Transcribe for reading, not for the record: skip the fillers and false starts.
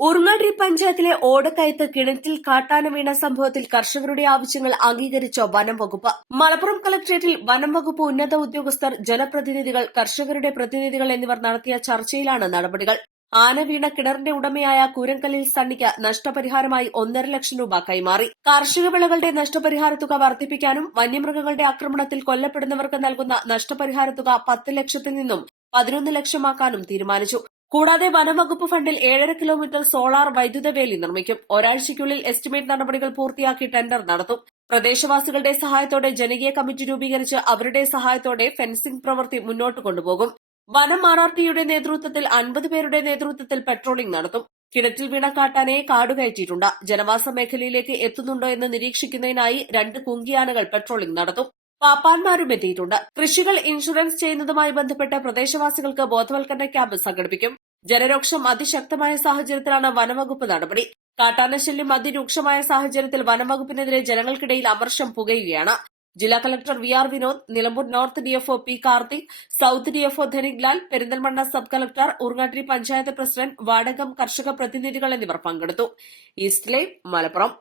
ഉറുങ്ങാടി പഞ്ചായത്തിലെ ഓടക്കയത്ത് കിണറ്റിൽ കാട്ടാന വീണ സംഭവത്തിൽ കർഷകരുടെ ആവശ്യങ്ങൾ അംഗീകരിച്ച വനം വകുപ്പ്. മലപ്പുറം കളക്ടറേറ്റിൽ വനം വകുപ്പ് ഉന്നത ഉദ്യോഗസ്ഥർ, ജനപ്രതിനിധികൾ, കർഷകരുടെ പ്രതിനിധികൾ എന്നിവർ നടത്തിയ ചർച്ചയിലാണ് നടപടികൾ. ആന വീണ കിണറിന്റെ ഉടമയായ കൂരങ്കല്ലിൽ സണ്ണിക്ക് നഷ്ടപരിഹാരമായി 1.5 ലക്ഷം രൂപ കൈമാറി. കാർഷിക വിളകളുടെ നഷ്ടപരിഹാര തുക വർദ്ധിപ്പിക്കാനും വന്യമൃഗങ്ങളുടെ ആക്രമണത്തിൽ കൊല്ലപ്പെടുന്നവർക്ക് നൽകുന്ന നഷ്ടപരിഹാര തുക 10 ലക്ഷത്തിൽ നിന്നും 11 ലക്ഷമാക്കാനും തീരുമാനിച്ചു. കൂടാതെ വനംവകുപ്പ് ഫണ്ടിൽ 7.5 കിലോമീറ്റർ സോളാർ വൈദ്യുത വേലി നിർമ്മിക്കും. ഒരാഴ്ചയ്ക്കുള്ളിൽ എസ്റ്റിമേറ്റ് നടപടികൾ പൂർത്തിയാക്കി ടെൻഡർ നടത്തും. പ്രദേശവാസികളുടെ സഹായത്തോടെ ജനകീയ കമ്മിറ്റി രൂപീകരിച്ച് അവരുടെ സഹായത്തോടെ ഫെൻസിംഗ് പ്രവൃത്തി മുന്നോട്ട് കൊണ്ടുപോകും. വനം ആർആർടിയുടെ നേതൃത്വത്തിൽ 50 പേരുടെ നേതൃത്വത്തിൽ പെട്രോളിംഗ് നടത്തും. കിണറ്റിൽ വീണ കാട്ടാനയെ കാടുകയറ്റിയിട്ടുണ്ട്. ജനവാസ മേഖലയിലേക്ക് എത്തുന്നുണ്ടോ എന്ന് നിരീക്ഷിക്കുന്നതിനായി 2 കുങ്കിയാനകൾ പെട്രോളിംഗ് നടത്തും. പാപ്പാന്മാരും എത്തിയിട്ടുണ്ട്. കൃഷികൾ ഇൻഷുറൻസ് ചെയ്യുന്നതുമായി ബന്ധപ്പെട്ട് പ്രദേശവാസികൾക്ക് ബോധവൽക്കരണ ക്യാമ്പ് സംഘടിപ്പിക്കും. ജനരോക്ഷം അതിശക്തമായ സാഹചര്യത്തിലാണ് വനംവകുപ്പ് നടപടി. കാട്ടാനശല്യം അതിരൂക്ഷമായ സാഹചര്യത്തിൽ വനംവകുപ്പിനെതിരെ ജനങ്ങൾക്കിടയിൽ അമർഷം പുകയുകയാണ്. ജില്ലാ collector V R. Vinod, Nilambur north DFO P. Karthik, south DFO Dhanik Lal, Perinthalmanna sub collector, Urungatti panchayat president, വാടകം, കർഷക പ്രതിനിധികൾ എന്നിവർ പങ്കെടുത്തു. East Live, Malappuram.